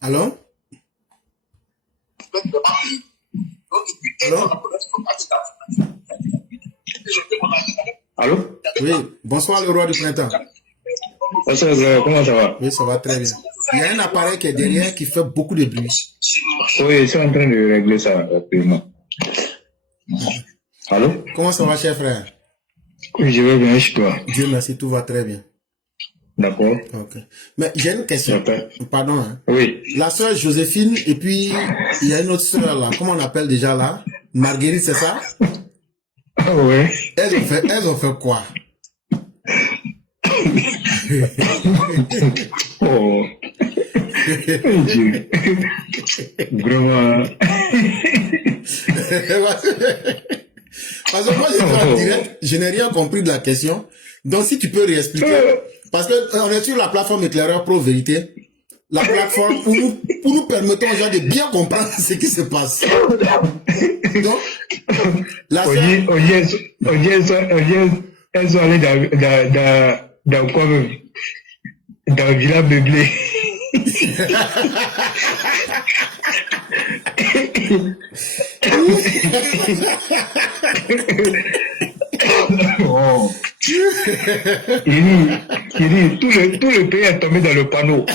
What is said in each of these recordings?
Allô? Allô? Allô? Oui, bonsoir le roi du printemps. Bonsoir, Ibrahim, comment ça va? Oui, ça va très bien. Il y a un appareil qui est derrière qui fait beaucoup de bruit. Oui, je suis en train de régler ça actuellement. Allô? Comment ça va, cher frère? Oui, je vais bien chez toi. Dieu merci, tout va très bien. D'accord. Ok. Mais j'ai une question. D'accord. Pardon, hein. Oui. La sœur Joséphine, et puis il y a une autre sœur là. Comment on appelle déjà là? Marguerite, c'est ça? Ah ouais. Elles ont fait quoi? Oh, Dieu. Vraiment. Parce que moi, j'étais en direct, je n'ai rien compris de la question. Donc, si tu peux réexpliquer, parce que on est sur la plateforme Éclaireur Pro Vérité, la plateforme où nous permettons aux gens de bien comprendre ce qui se passe. Donc, la sœur... Elles sont allées dans quoi même? Dans le village meublé. Oh. Il dit, tout le pays est tombé dans le panneau.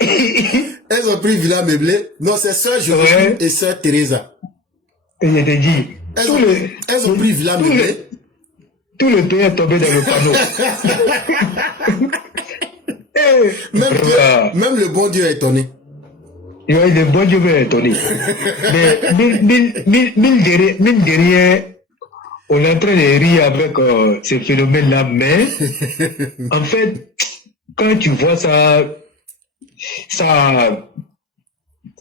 Elles ont pris Villa Meublé. Non, c'est sœur Joséphine et sœur Teresa. Et je te dis, elles ont pris Villa Meublé. Tout le pays est tombé dans le panneau. Même le bon Dieu est étonné. Oui, le bon Dieu est étonné. Mais mine de rien, on est en train de rire avec ce phénomène-là, mais en fait, quand tu vois ça,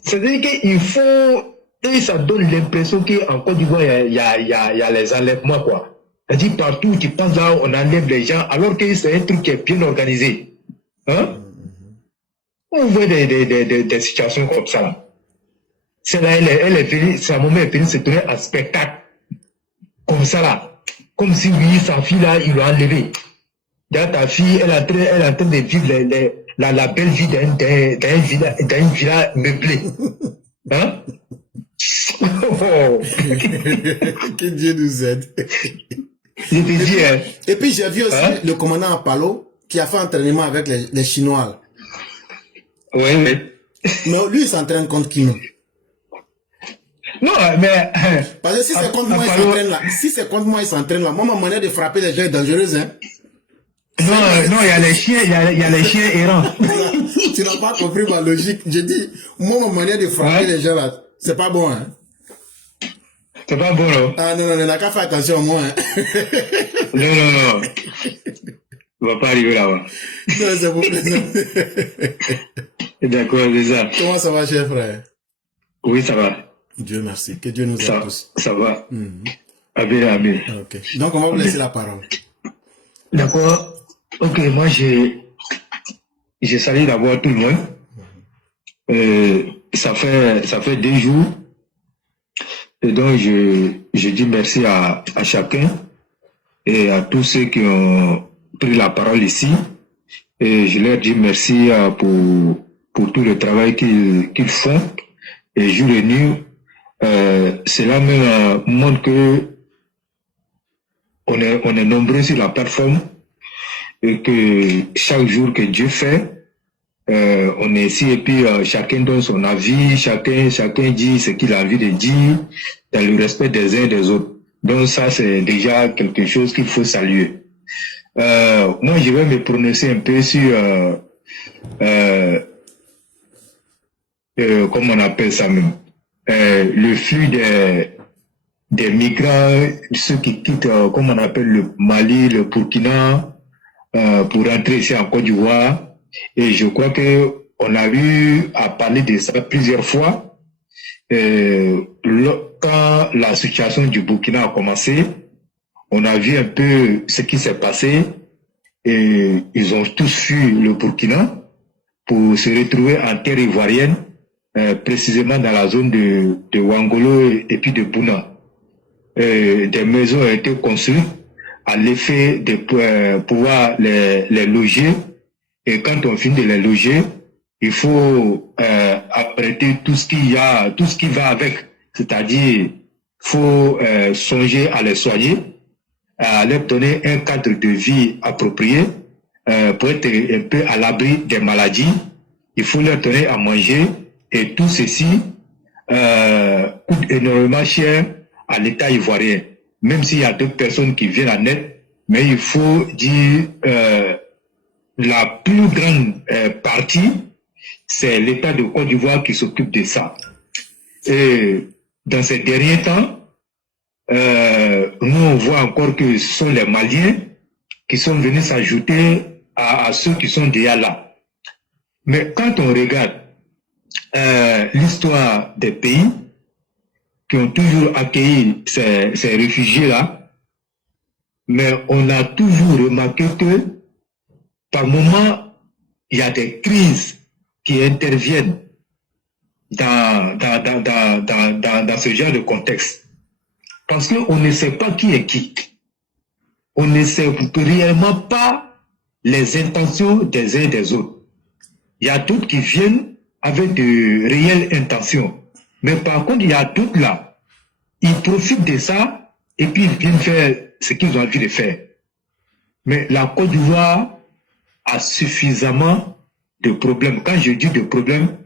c'est-à-dire qu'il faut, et ça donne l'impression qu'en Côte d'Ivoire, il y a les enlèvements, quoi. C'est-à-dire partout où tu passes là, on enlève les gens, alors que c'est un truc qui est bien organisé. Hein? On voit des situations comme ça, là. C'est là, elle est venue, sa maman est venue se donner un spectacle. Comme ça, là. Comme si, oui, sa fille, là, il l'a enlevée. Dans ta fille, elle est en train de vivre la belle vie d'un villa meublé. Hein? Oh. Que Dieu nous aide. Je te dis, hein. Et puis j'ai vu aussi le commandant Apollo qui a fait entraînement avec les Chinois. Oui, oui. Mais lui, il s'entraîne contre qui? Non, mais... Parce que si c'est contre moi, il s'entraîne là. Si c'est contre moi, il s'entraîne là. Moi, ma manière de frapper les gens est dangereuse, hein. Non, il y a les chiens, il y a les chiens errants. Tu n'as pas compris ma logique. Je dis, moi, ma manière de frapper les gens là, c'est pas bon, hein. C'est pas bon, non? Ah non, n'a qu'à faire attention au moi, hein. Non. On va pas arriver là-bas. Non, c'est pour plaisir. D'accord, c'est ça. Comment ça va, cher frère? Oui, ça va. Dieu merci. Que Dieu nous aide tous. Ça va. Amen. Ok. Donc, on va vous laisser la parole. D'accord. Ok, moi, j'ai salue d'abord tout le monde. Ça fait 2 jours. Et donc, je dis merci à chacun et à tous ceux qui ont pris la parole ici. Et je leur dis merci pour tout le travail qu'ils font. Et jour et nuit, cela me montre que on est nombreux sur la plateforme et que chaque jour que Dieu fait, on est ici et puis chacun donne son avis, chacun dit ce qu'il a envie de dire dans le respect des uns et des autres. Donc ça, c'est déjà quelque chose qu'il faut saluer. Moi, je vais me prononcer un peu sur comment on appelle ça même, le flux des migrants, ceux qui quittent, comme on appelle le Mali, le Burkina, pour rentrer ici en Côte d'Ivoire. Et je crois que on a eu à parler de ça plusieurs fois. Quand la situation du Burkina a commencé, on a vu un peu ce qui s'est passé. Et ils ont tous fui le Burkina pour se retrouver en terre ivoirienne, précisément dans la zone de Ouangolo et puis de Bouna. Des maisons ont été construites à l'effet de pouvoir les loger Et quand on finit de les loger, il faut apprêter tout ce qu'il y a, tout ce qui va avec. C'est-à-dire, faut songer à les soigner, à leur donner un cadre de vie approprié pour être un peu à l'abri des maladies. Il faut leur donner à manger et tout ceci coûte énormément cher à l'État ivoirien. Même s'il y a d'autres personnes qui viennent en aide, mais il faut dire la plus grande partie, c'est l'État de Côte d'Ivoire qui s'occupe de ça. Et dans ces derniers temps, nous on voit encore que ce sont les Maliens qui sont venus s'ajouter à ceux qui sont déjà là. Mais quand on regarde l'histoire des pays qui ont toujours accueilli ces réfugiés-là, mais on a toujours remarqué que par moment, il y a des crises qui interviennent dans ce genre de contexte. Parce qu'on ne sait pas qui est qui. On ne sait réellement pas les intentions des uns et des autres. Il y a d'autres qui viennent avec de réelles intentions. Mais par contre, il y a d'autres là. Ils profitent de ça et puis ils viennent faire ce qu'ils ont envie de faire. Mais la Côte d'Ivoire a suffisamment de problèmes. Quand je dis de problèmes,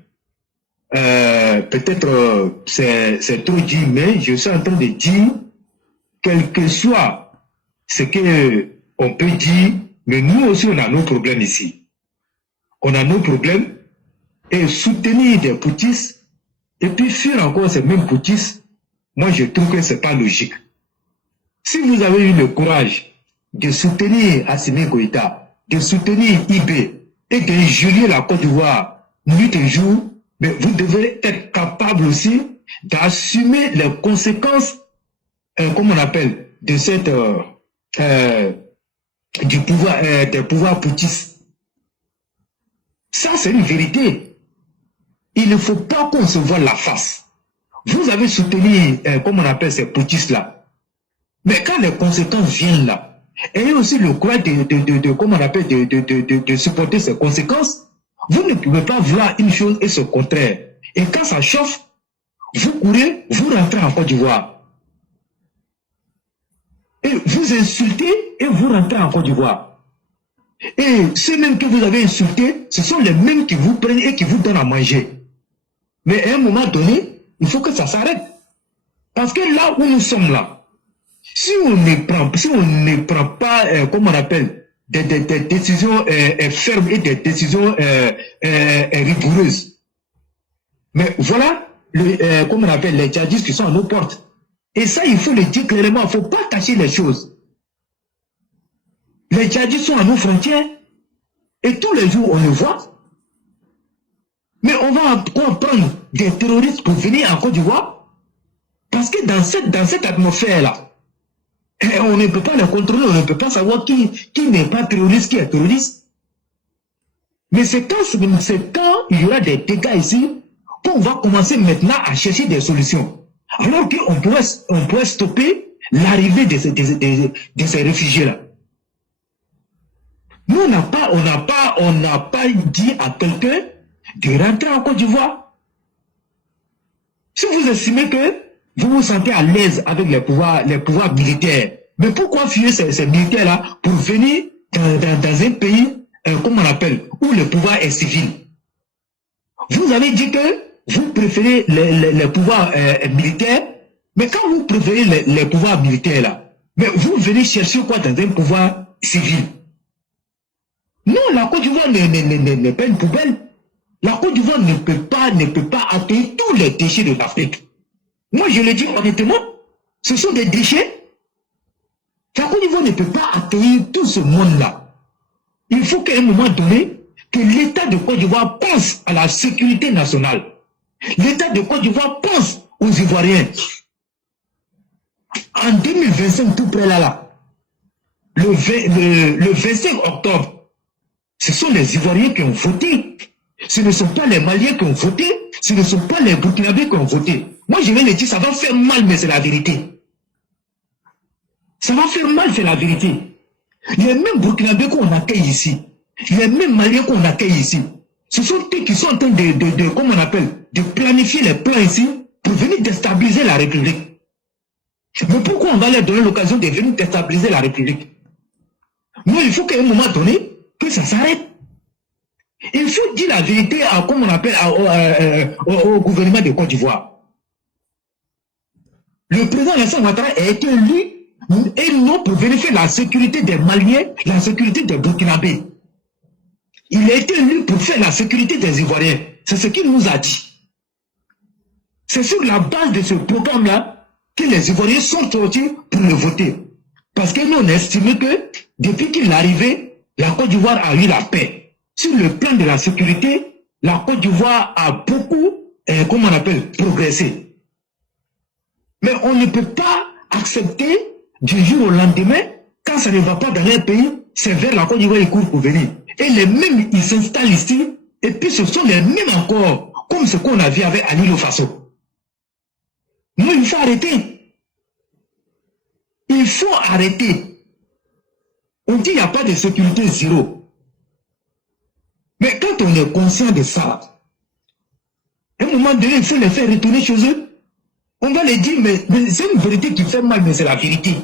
peut-être c'est trop dit, mais je suis en train de dire, quel que soit ce qu'on peut dire, mais nous aussi on a nos problèmes ici. On a nos problèmes et soutenir des poutistes et puis fuir encore ces mêmes poutistes, moi je trouve que c'est pas logique. Si vous avez eu le courage de soutenir Assimi Goïta, de soutenir IB et d'injurier la Côte d'Ivoire nuit et jour, mais vous devez être capable aussi d'assumer les conséquences, comme on appelle, de cette du pouvoir des pouvoirs poutistes. Ça, c'est une vérité. Il ne faut pas qu'on se voie la face. Vous avez soutenu, comme on appelle ces poutistes-là. Mais quand les conséquences viennent là, ayez aussi le courage comme on appelle, de supporter ces conséquences. Vous ne pouvez pas vouloir une chose et ce contraire. Et quand ça chauffe, vous courez, vous rentrez en Côte d'Ivoire. Et vous insultez et vous rentrez en Côte d'Ivoire. Et ceux mêmes que vous avez insultés, ce sont les mêmes qui vous prennent et qui vous donnent à manger. Mais à un moment donné, il faut que ça s'arrête. Parce que là où nous sommes là, si on ne prend pas, comme on appelle, des décisions fermes et des décisions rigoureuses. Mais voilà, comme on appelle, les djihadistes qui sont à nos portes. Et ça, il faut le dire clairement, il ne faut pas cacher les choses. Les djihadistes sont à nos frontières et tous les jours on le voit. Mais on va encore prendre des terroristes pour venir en Côte d'Ivoire parce que dans cette atmosphère-là, on ne peut pas les contrôler, on ne peut pas savoir qui n'est pas terroriste, qui est terroriste. Mais c'est quand il y aura des dégâts ici qu'on va commencer maintenant à chercher des solutions. Alors qu'on pourrait stopper l'arrivée de ces réfugiés-là. Nous, on n'a pas dit à quelqu'un de rentrer en Côte d'Ivoire. Si vous estimez que vous vous sentez à l'aise avec les pouvoirs militaires, mais pourquoi fuir ces militaires-là pour venir dans un pays, comme on appelle, où le pouvoir est civil? Vous avez dit que vous préférez les pouvoirs militaires, mais quand vous préférez les pouvoirs militaires-là, mais vous venez chercher quoi dans un pouvoir civil? Non, la Côte d'Ivoire n'est pas une poubelle. La Côte d'Ivoire ne peut pas accueillir tous les déchets de l'Afrique. Moi, je le dis honnêtement, ce sont des déchets. La Côte d'Ivoire ne peut pas accueillir tout ce monde-là. Il faut qu'à un moment donné, que l'État de Côte d'Ivoire pense à la sécurité nationale. L'État de Côte d'Ivoire pense aux Ivoiriens. En 2025, tout près là, le 25 octobre, ce sont les Ivoiriens qui ont voté. Ce ne sont pas les Maliens qui ont voté. Ce ne sont pas les Burkinabés qui ont voté. Moi, je vais le dire, ça va faire mal, mais c'est la vérité. Ça va faire mal, c'est la vérité. Les mêmes Burkinabés qu'on accueille ici, Les mêmes Maliens qu'on accueille ici, ce sont eux qui sont en train comment on appelle, de planifier les plans ici pour venir déstabiliser la République. Mais pourquoi on va leur donner l'occasion de venir déstabiliser la République? Non, il faut qu'à un moment donné, que ça s'arrête. Il faut dire la vérité à, comme on appelle, au gouvernement de Côte d'Ivoire. Le président Alassane Ouattara a été élu et non pour vérifier la sécurité des Maliens, la sécurité des Burkinabés. Il a été élu pour faire la sécurité des Ivoiriens. C'est ce qu'il nous a dit. C'est sur la base de ce programme-là que les Ivoiriens sont sortis pour le voter. Parce que nous, on estime que depuis qu'il est arrivé, la Côte d'Ivoire a eu la paix. Sur le plan de la sécurité, la Côte d'Ivoire a beaucoup, comment on appelle, progressé. Mais on ne peut pas accepter du jour au lendemain, quand ça ne va pas dans leur pays, c'est vers la Côte d'Ivoire qu'ils courent pour venir. Et les mêmes, ils s'installent ici, et puis ce sont les mêmes encore, comme ce qu'on a vu avec Ali Lo Faso. Non, il faut arrêter. Il faut arrêter. On dit qu'il n'y a pas de sécurité zéro. Mais quand on est conscient de ça, à un moment donné, il faut les faire retourner chez eux. On va les dire, mais c'est une vérité qui fait mal, mais c'est la vérité.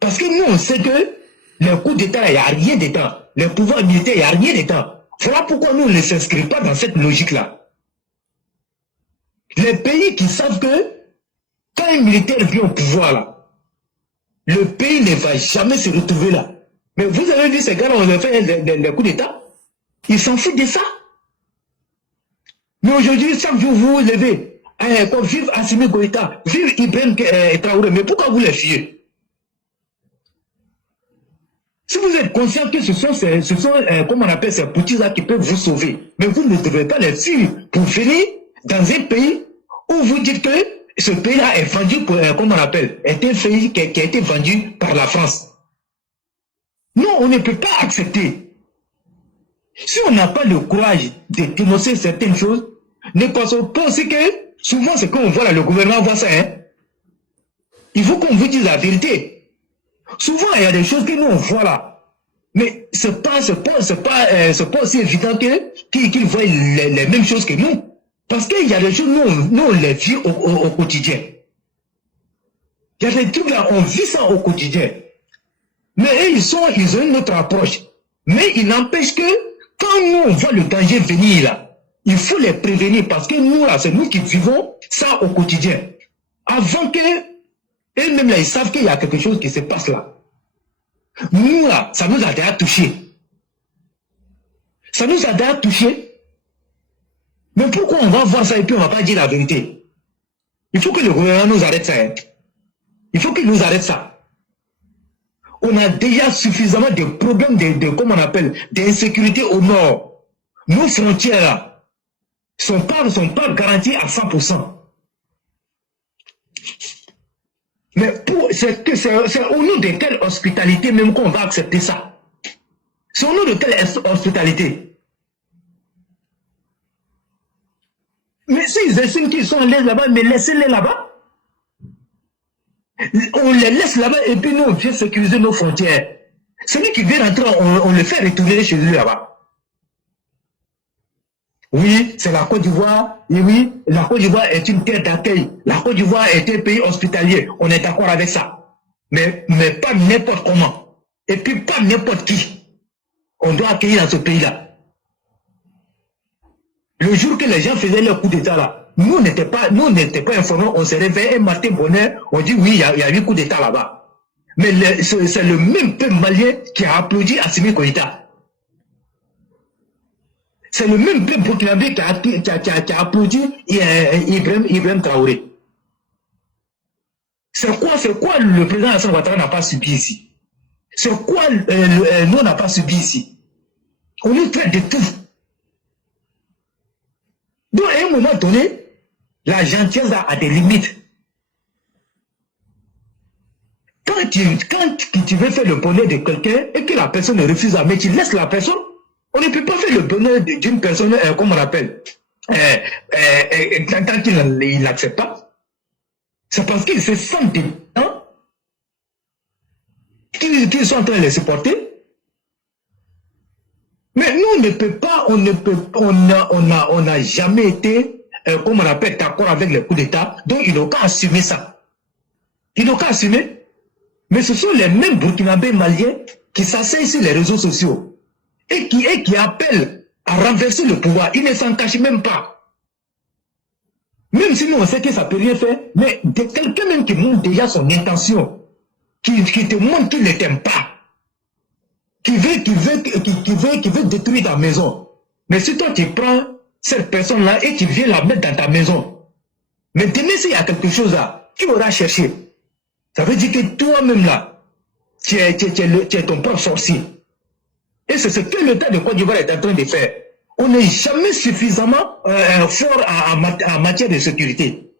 Parce que nous, on sait que les coups d'État, il n'y a rien dedans. Les pouvoirs militaires, il n'y a rien dedans. Voilà pourquoi nous, on ne s'inscrit pas dans cette logique-là. Les pays qui savent que quand un militaire vient au pouvoir, là, le pays ne va jamais se retrouver là. Mais vous avez vu ces gars-là, on a fait les coups d'État. Ils s'en foutent de ça. Mais aujourd'hui, chaque jour, vous vous levez. Comme vive Assimi Goïta, vive Ibrahim Traoré. Mais pourquoi vous les fiez? Si vous êtes conscient que ce sont comment on appelle ces petits-là qui peuvent vous sauver, mais vous ne devez pas les fuir pour venir dans un pays où vous dites que ce pays-là est vendu, comment on appelle, est un pays qui a été vendu par la France. Non, on ne peut pas accepter. Si on n'a pas le courage de dénoncer certaines choses, ne pensons pas aussi que souvent ce qu'on voit là, le gouvernement voit ça, hein. Il faut qu'on vous dise la vérité. Souvent, il y a des choses que nous on voit là. Mais c'est pas aussi évident qu'ils voient les mêmes choses que nous. Parce qu'il y a des choses, nous on les vit au quotidien. Il y a des trucs là, on vit ça au quotidien. Mais eux, ils ont une autre approche. Mais il n'empêche que, quand nous on voit le danger venir là, il faut les prévenir parce que nous là, c'est nous qui vivons ça au quotidien. Avant que eux-mêmes là, ils savent qu'il y a quelque chose qui se passe là. Nous là, ça nous a déjà touché. Ça nous a déjà touché. Mais pourquoi on va voir ça et puis on ne va pas dire la vérité? Il faut que le gouvernement nous arrête ça. Hein. Il faut qu'il nous arrête ça. On a déjà suffisamment de problèmes comment on appelle, d'insécurité au nord. Nos frontières là sont pas garanties à 100%. Mais c'est au nom de quelle hospitalité même qu'on va accepter ça? C'est au nom de quelle hospitalité? Mais s'ils estiment qu'ils sont allés là-bas, mais laissez-les là-bas. On les laisse là-bas et puis nous, on vient sécuriser nos frontières. Celui qui vient rentrer, on le fait retourner chez lui là-bas. Oui, c'est la Côte d'Ivoire. Et oui, la Côte d'Ivoire est une terre d'accueil. La Côte d'Ivoire est un pays hospitalier. On est d'accord avec ça. Mais pas n'importe comment. Et puis pas n'importe qui. On doit accueillir dans ce pays-là. Le jour que les gens faisaient leur coup d'État là, nous n'étions pas informés, on se réveillait un matin bonheur, on dit oui, il y a eu coup d'État là-bas. Mais c'est le même peuple malien qui a applaudi Assimi Goïta. C'est le même peuple burkinabé qui a applaudi Ibrahim Traoré. C'est quoi le président Alassane Ouattara n'a pas subi ici? C'est quoi nous on n'a pas subi ici? On nous traite de tout. Donc à un moment donné, la gentillesse a des limites. Quand tu veux faire le bonheur de quelqu'un et que la personne refuse mais tu laisses la personne, on ne peut pas faire le bonheur d'une personne, comme on l'appelle, tant qu'il n'accepte pas. C'est parce qu'ils se sentent qu'ils sont en train de les supporter. on ne peut pas, on n'a jamais été, comme on appelle, d'accord avec les coups d'État, donc ils n'ont qu'à assumer ça. Ils n'ont qu'à assumer. Mais ce sont les mêmes Burkinabés maliens qui s'asseyent sur les réseaux sociaux et qui appellent à renverser le pouvoir. Ils ne s'en cachent même pas. Même si nous on sait que ça ne peut rien faire, mais quelqu'un même qui montre déjà son intention, qui te montre qu'il ne t'aime pas, qui veut détruire ta maison. Mais si toi tu prends cette personne-là et tu viens la mettre dans ta maison, mais demain s'il y a quelque chose là, tu auras cherché. Ça veut dire que toi-même là, tu es ton propre sorcier. Et c'est ce que l'État de Côte d'Ivoire est en train de faire. On n'est jamais suffisamment fort en matière de sécurité.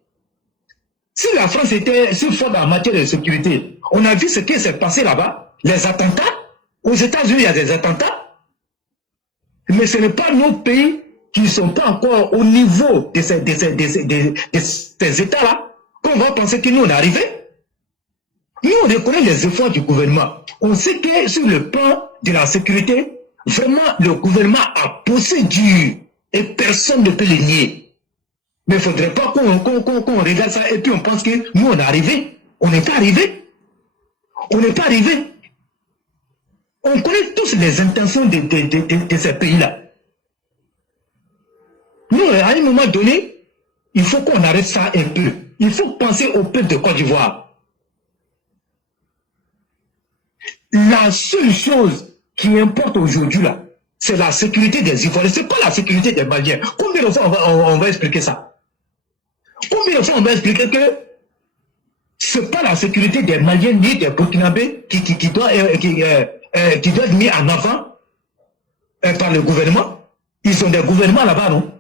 Si la France était si forte en matière de sécurité, on a vu ce qui s'est passé là-bas, les attentats. Aux États-Unis, il y a des attentats. Mais ce n'est pas nos pays qui ne sont pas encore au niveau de ces États-là qu'on va penser que nous, on est arrivés. Nous, on reconnaît les efforts du gouvernement. On sait que sur le plan de la sécurité, vraiment, le gouvernement a posé dur et personne ne peut le nier. Mais il ne faudrait pas qu'on regarde ça et puis on pense que nous, on est arrivés. On n'est pas arrivés. On n'est pas arrivés. On connaît tous les intentions de ces pays-là. Nous, à un moment donné, il faut qu'on arrête ça un peu. Il faut penser au peuple de Côte d'Ivoire. La seule chose qui importe aujourd'hui là, c'est la sécurité des Ivoiriens. Ce n'est pas la sécurité des Maliens. Combien de fois on va expliquer ça? Combien de fois on va expliquer que ce n'est pas la sécurité des Maliens ni des Burkinabés qui doit être mis en avant par le gouvernement? Ils ont des gouvernements là-bas, non?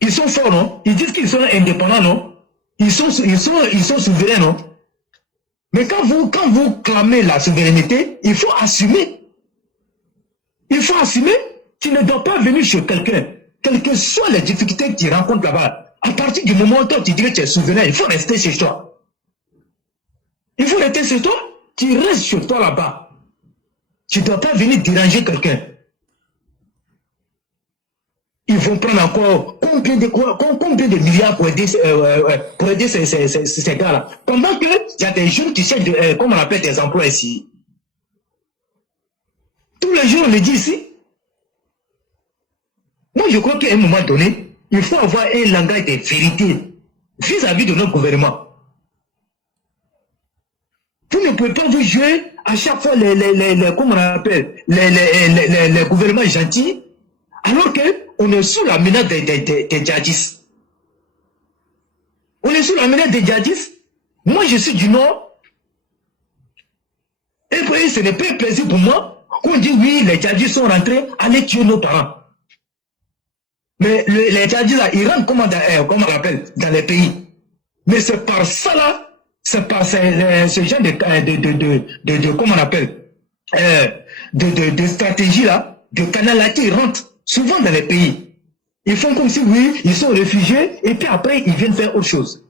Ils sont forts, non? Ils disent qu'ils sont indépendants, non? Ils sont souverains, non? Mais quand vous clamez la souveraineté, il faut assumer. Il faut assumer. Tu ne dois pas venir chez quelqu'un, quelles que soient les difficultés que tu rencontres là-bas. À partir du moment où toi, tu dis que tu es souverain, il faut rester chez toi. Il faut rester chez toi. Tu restes chez toi là-bas. Tu ne dois pas venir déranger quelqu'un. Ils vont prendre encore combien de milliards pour aider ces gars-là. Pendant qu'il y a des jeunes qui cherchent, comme on appelle, des emplois ici. Tous les jours, on le dit ici. Moi, je crois qu'à un moment donné, il faut avoir un langage de vérité vis-à-vis de notre gouvernement. Vous ne pouvez pas vous jouer à chaque fois comment on appelle, les gouvernements gentils, alors qu'on est sous la menace des djihadistes. On est sous la menace des djihadistes. Moi, je suis du Nord. Et puis, ce n'est pas un plaisir pour moi qu'on dit oui, les djihadistes sont rentrés, allez tuer nos parents. Mais les djihadistes, là, ils rentrent comment on appelle, dans les pays. Mais c'est par ça, là, c'est par ce genre de comment on appelle, de stratégie, là, de canal, là, qui rentrent souvent dans les pays. Ils font comme si, oui, ils sont réfugiés, et puis après, ils viennent faire autre chose.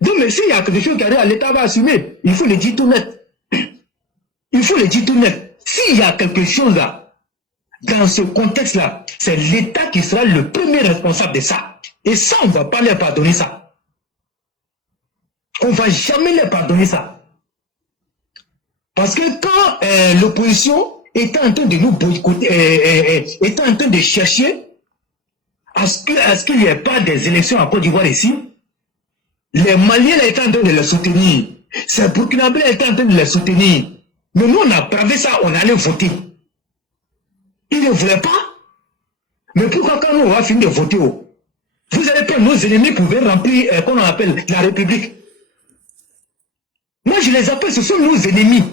Donc, mais s'il y a quelque chose qui arrive, l'État va assumer. Il faut le dire tout net. Il faut le dire tout net. S'il y a quelque chose là, dans ce contexte-là, c'est l'État qui sera le premier responsable de ça. Et ça, on ne va pas leur pardonner ça. On ne va jamais leur pardonner ça. Parce que quand l'opposition était en train de nous boycotter, était en train de chercher à ce qu'il n'y ait pas des élections en Côte d'Ivoire ici, les Maliens étaient en train de les soutenir. Ces Burkinabés étaient en train de les soutenir. Mais nous, on a bravé ça, on allait voter. Ils ne voulaient pas. Mais pourquoi quand nous, on va finir de voter, vous allez prendre nos ennemis pour venir remplir, qu'on appelle la République. Moi, je les appelle, ce sont nos ennemis.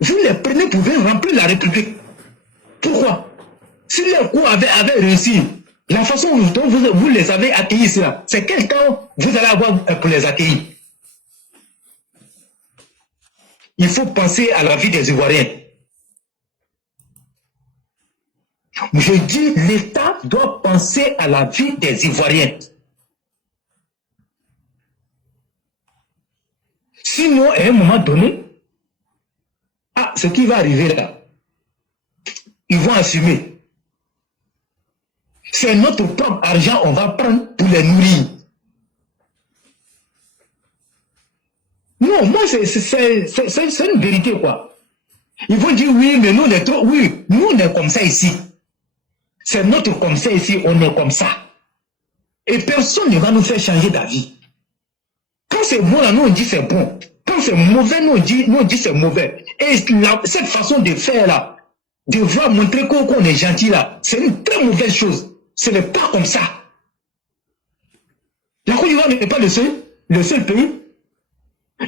Vous les prenez pour venir remplir la République. Pourquoi? Si les coups avaient réussi, la façon dont vous les avez accueillis, c'est quel temps vous allez avoir pour les accueillir? Il faut penser à la vie des Ivoiriens. Je dis, l'État doit penser à la vie des Ivoiriens. Sinon, à un moment donné, ce qui va arriver là, ils vont assumer. C'est notre propre argent, on va prendre pour les nourrir. Non, moi, c'est une vérité, quoi. Ils vont dire, oui, mais nous, on est trop... Oui, nous, on est comme ça ici. C'est notre comme ça ici, on est comme ça. Et personne ne va nous faire changer d'avis. Quand c'est bon, là, nous, on dit c'est bon. Quand c'est mauvais, nous, on dit c'est mauvais. Et cette façon de faire, là, de vouloir montrer qu'on est gentil, là, c'est une très mauvaise chose. Ce n'est pas comme ça. La Côte d'Ivoire n'est pas le seul pays.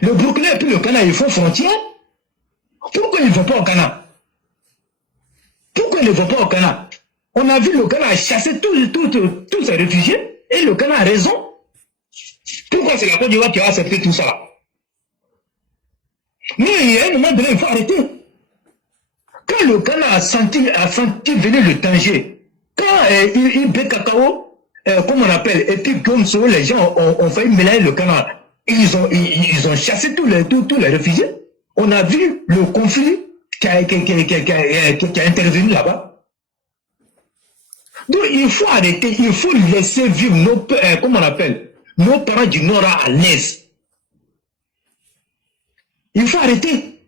Le Burkina et puis le Ghana, ils font frontière. Pourquoi ils ne vont pas au Ghana? Pourquoi ils ne vont pas au Ghana? On a vu le Ghana chasser tous ces réfugiés et le Ghana a raison. Pourquoi c'est la Côte d'Ivoire qui a accepté tout ça? Mais il y a un moment donné, il faut arrêter. Quand le Ghana a senti venir le danger, quand il bet cacao, comme on appelle, et puis comme ça, les gens ont failli mélanger le Ghana, ils ont chassé tous les réfugiés. On a vu le conflit qui a intervenu là-bas. Donc il faut arrêter, il faut laisser vivre nos parents du Nord à l'aise. Il faut arrêter.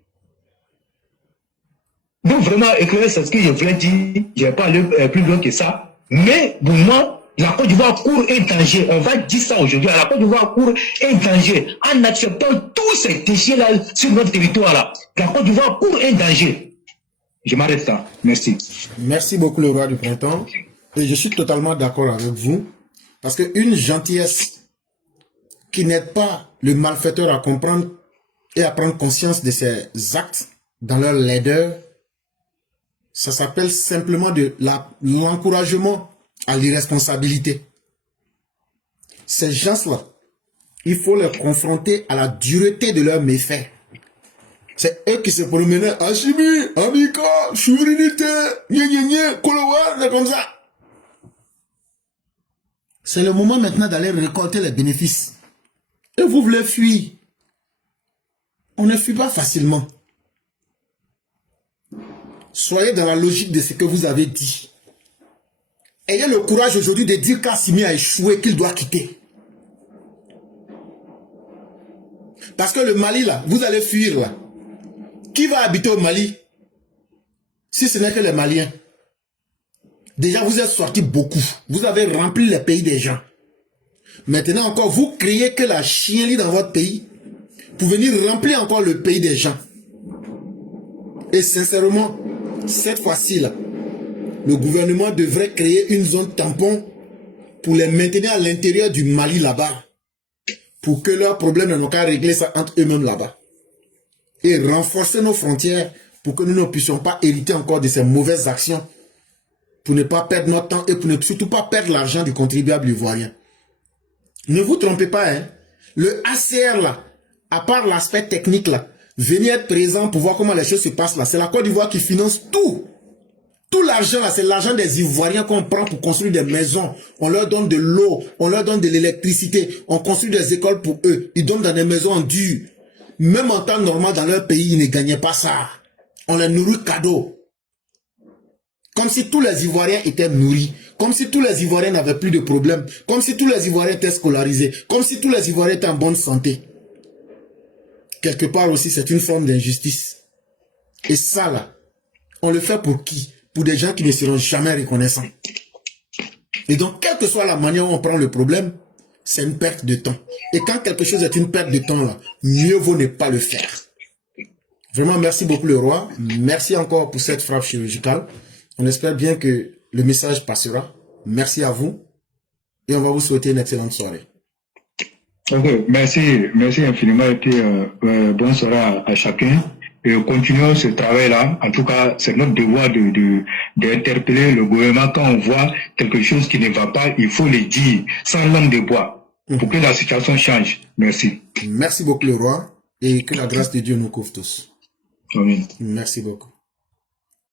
Donc vraiment, éclairer, c'est ce que je voulais dire. Je ne vais pas aller plus loin que ça. Mais pour moi, la Côte d'Ivoire court un danger. On va dire ça aujourd'hui. La Côte d'Ivoire court un danger. En acceptant tous ces déchets-là sur notre territoire-là. La Côte d'Ivoire court un danger. Je m'arrête là. Merci. Merci beaucoup, le roi du printemps. Et je suis totalement d'accord avec vous. Parce qu'une gentillesse qui n'aide pas le malfaiteur à comprendre et à prendre conscience de ses actes dans leur laideur, ça s'appelle simplement l'encouragement à l'irresponsabilité. Ces gens-là, il faut les confronter à la dureté de leurs méfaits. C'est eux qui se promenaient à Chimie, Amika, souveraineté, Kolowa, c'est comme ça. C'est le moment maintenant d'aller récolter les bénéfices. Et vous voulez fuir. On ne fuit pas facilement. Soyez dans la logique de ce que vous avez dit. Ayez le courage aujourd'hui de dire qu'Assimi a échoué, qu'il doit quitter. Parce que le Mali, là, vous allez fuir, là. Qui va habiter au Mali si ce n'est que les Maliens? Déjà, vous êtes sortis beaucoup. Vous avez rempli les pays des gens. Maintenant encore, vous criez que la chienlit dans votre pays pour venir remplir encore le pays des gens. Et sincèrement, cette fois-ci, là, le gouvernement devrait créer une zone tampon pour les maintenir à l'intérieur du Mali là-bas. Pour que leurs problèmes n'ont qu'à régler ça entre eux-mêmes là-bas. Et renforcer nos frontières pour que nous ne puissions pas hériter encore de ces mauvaises actions. Pour ne pas perdre notre temps et pour ne surtout pas perdre l'argent du contribuable ivoirien. Ne vous trompez pas, hein. Le ACR là, à part l'aspect technique là, venir être présent pour voir comment les choses se passent là, c'est la Côte d'Ivoire qui finance tout. Tout l'argent là, c'est l'argent des Ivoiriens qu'on prend pour construire des maisons. On leur donne de l'eau, on leur donne de l'électricité, on construit des écoles pour eux. Ils donnent dans des maisons en dur. Même en temps normal dans leur pays, ils ne gagnaient pas ça. On les nourrit cadeau. Comme si tous les Ivoiriens étaient nourris. Comme si tous les Ivoiriens n'avaient plus de problèmes. Comme si tous les Ivoiriens étaient scolarisés. Comme si tous les Ivoiriens étaient en bonne santé. Quelque part aussi, c'est une forme d'injustice. Et ça, là, on le fait pour qui? Pour des gens qui ne seront jamais reconnaissants. Et donc, quelle que soit la manière où on prend le problème, c'est une perte de temps. Et quand quelque chose est une perte de temps, là, mieux vaut ne pas le faire. Vraiment, merci beaucoup le roi. Merci encore pour cette frappe chirurgicale. On espère bien que le message passera. Merci à vous. Et on va vous souhaiter une excellente soirée. Ok, merci infiniment et puis bonne soirée à chacun. Et continuons ce travail-là. En tout cas, c'est notre devoir d'interpeller le gouvernement quand on voit quelque chose qui ne va pas. Il faut le dire sans langue de bois pour que la situation change. Merci. Merci beaucoup le roi et que la grâce de Dieu nous couvre tous. Amen. Merci beaucoup.